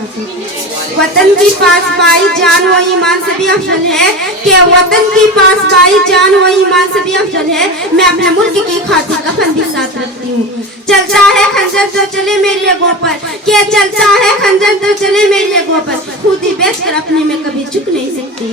वतन की पासबाई जान व ईमान से भी अफजल है कि वतन की पासबाई जान व ईमान से भी अफजल है। मैं अपने मुल्क की खातिर कफन भी साथ रखती हूँ। चलता है खंजर तो चले मेरी रगों पर, के चलता है खंजर तो चले मेरी रगों पर, खुद ही बेचकर अपने में कभी झुक नहीं सकती।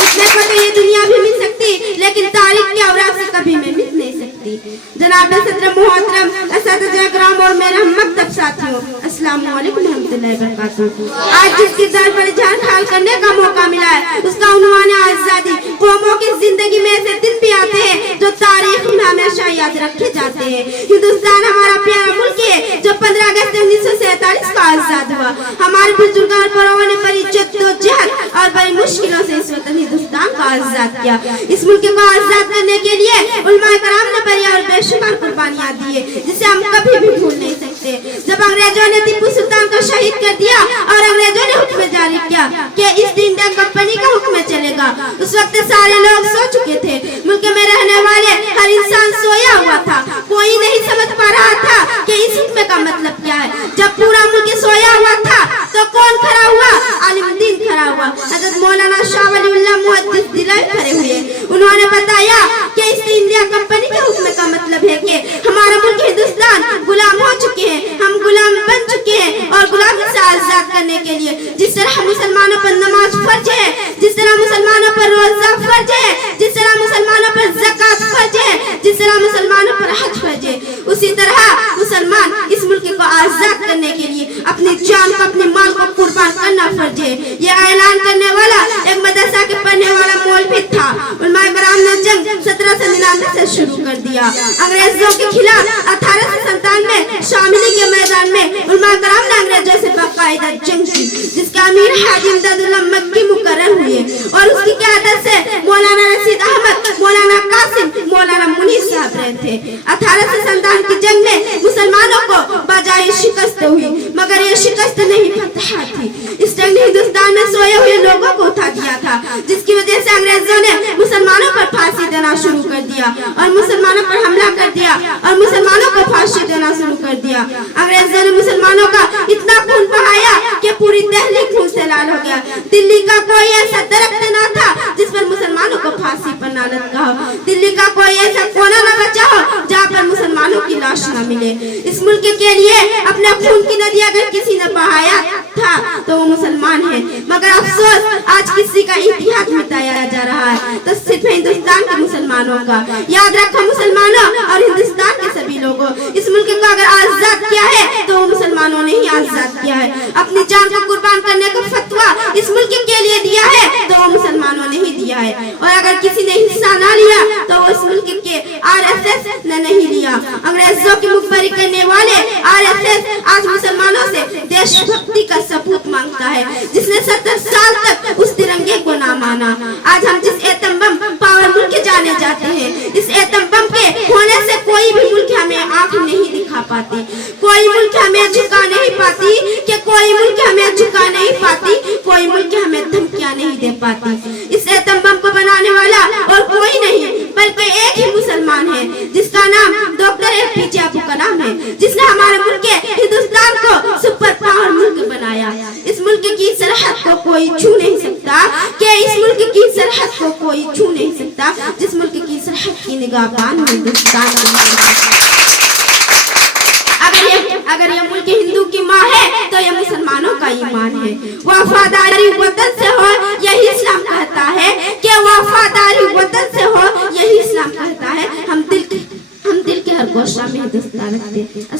मिटने को तो ये दुनिया भी मिल सकती, लेकिन तारीख के औरात से कभी मैं मिट नहीं सकती। जनाब सदर मोहतरम असदुज़्ज़ा किराम और मेरे हम मकतब साथियों, अस्सलाम वालेकुम रहमतुल्लाहि व बरकातहू। आज जिसकी दर पर जान खाल करने का मौका मिला है, उसका उन्वान है आज़ादी। कौमों की जिंदगी में ऐसे दिन भी आते हैं जो तारीख में हमेशा याद रखे जाते हैं। हिंदुस्तान हमारा प्यारा मुल्क है जो 15 अगस्त 1947 को आजाद हुआ। हमारे बुजुर्गों और ने बड़ी जद्दोजहद और बड़ी मुश्किलों से इस वतन हिंदुस्तान को आजाद किया। इस मुल्क को आजाद करने के लिए उलमा कराम ने बड़ी और बेशुमार कुर्बानियां दी है, जिसे हम कभी भी भूल नहीं सकते। जब अंग्रेजों ने टीपू सुल्तान को शहीद कर दिया और अंग्रेजों ने हुक्म जारी किया कि ईस्ट इंडिया कंपनी का हुक्म चलेगा, उस वक्त सारे लोग सो चुके थे। मुल्क में रहने वाले हर इंसान सोया हुआ था। कोई नहीं समझ पा रहा था कि इस हुक्म का मतलब क्या है। जब पूरा मुल्क सोया हुआ था तो कौन खड़ा हुआ? आलिमुद्दीन खड़ा हुआ। हजरत मौलाना शाह वलीउल्लाह मुहद्दिस दिलाई खड़े हुए। उन्होंने बताया कि ईस्ट इंडिया कंपनी के हुक्म का मतलब है कि हमारा मुल्क हिंदुस्तान गुलाम हो चुके हैं, हम गुलाम बन चुके हैं और गुलामी से आजाद करने के लिए जिस तरह मुसलमानों पर नमाज फर्ज है, जिस तरह मुसलमानों पर रोजा फर्ज है, जिस तरह मुसलमानों पर ज़कात फर्ज है, जिस तरह मुसलमानों पर हज फर्ज है, उसी तरह मुसलमान इस मुल्क को आजाद करने के लिए अपनी जान को, अपने माल को कुर्बान करना फर्ज है। यह ऐलान करने वाला एक मदरसा के पढ़ने वाला मौलवी था। उलमा कराम ने जंग 1799 से शुरू कर दिया। अंग्रेजों के खिलाफ 1897 में शामिली के मैदान में उलमा कराम ने अंग्रेजों से बाकायदा जंग की, जिसका अमीर हाजी इमदादुल्लाह मक्की मुकर्रर हुए और उसकी क़यादत से मौलाना रशीद अहमद, मौलाना कासिम, मौलाना मुनीर साहब रहे थे। 1897 की जंग में मुसलमानों को बजाय शिकस्त हुई, मगर ये शिकस्त नहीं फतह थी। इस जंग ने हिंदुस्तान में सोए हुए लोगों को उठा दिया था, जिसकी वजह से अंग्रेजों ने मुसलमानों पर फांसी देना शुरू कर दिया और मुसलमानों पर हमला कर दिया और मुसलमानों को फांसी देना शुरू कर दिया। अंग्रेजों ने मुसलमानों का इतना खून बहाया कि पूरी दिल्ली खून से लाल हो गया। दिल्ली का कोई ऐसा दरख्त न था जिस पर मुसलमानों को फांसी पर ना लटका हो। दिल्ली का कोई ऐसा कोना न बचा हो जहाँ पर मुसलमानों की लाश न मिले। इस मुल्क के लिए अपने खून की नदी अगर किसी ने बहाया था तो वो मुसलमान है, मगर अफसोस आज किसी का इतिहास मिटाया जा रहा है तो सिर्फ हिंदुस्तान के मुसलमानों का। याद रखो मुसलमानों और हिंदुस्तान के सभी लोगों, इस मुल्क को अगर आजाद किया है तो वो मुसलमानों ने ही आजाद किया है। अपनी जान को कुर्बान करने का फतवा इस मुल्क के लिए दिया है तो वो मुसलमानों ने ही दिया है, और अगर किसी ने हिस्सा ना लिया तो वो इस मुल्क के RSS ने नहीं लिया। अंग्रेजों की मुखबरी करने वाले RSS आज मुसलमानों से देशभक्ति का सबूत मांगता है, जिसने 70 साल तक उस तिरंगे को ना माना। आज हम जिस एटम बम पावर मुल्क जाने जाते हैं, इस एटम बम के होने से कोई भी मुल्क हमें आंख नहीं दिखा पाती, कोई मुल्क हमें झुका नहीं पाती, कि कोई मुल्क हमें झुका नहीं पाती, कोई मुल्क हमें धमकियां नहीं दे पाती। इस एटम बम को बनाने वाला और कोई नहीं बल्कि एक ही मुसलमान है, जिसका नाम डॉक्टर APJ अब्दुल कलाम है, जिसने हमारे मुल्क हिंदुस्तान को सुपर पावर मुल्क बनाया। इस मुल्क की सरहद को कोई छू नहीं सकता, कि इस मुल्क की सरहद को कोई छू नहीं सकता, जिस मुल्क की सरहद की निगाहबान हिंदुस्तान। अगर ये मुल्क हिंदू की माँ है तो ये मुसलमानों का ईमान है। वफादारी वतन से हो यही इस्लाम कहता है, कि वफादारी वतन से हो यही इस्लाम कहता है। हम दिल के हर गोशा में हिंदुस्तान रखते हैं।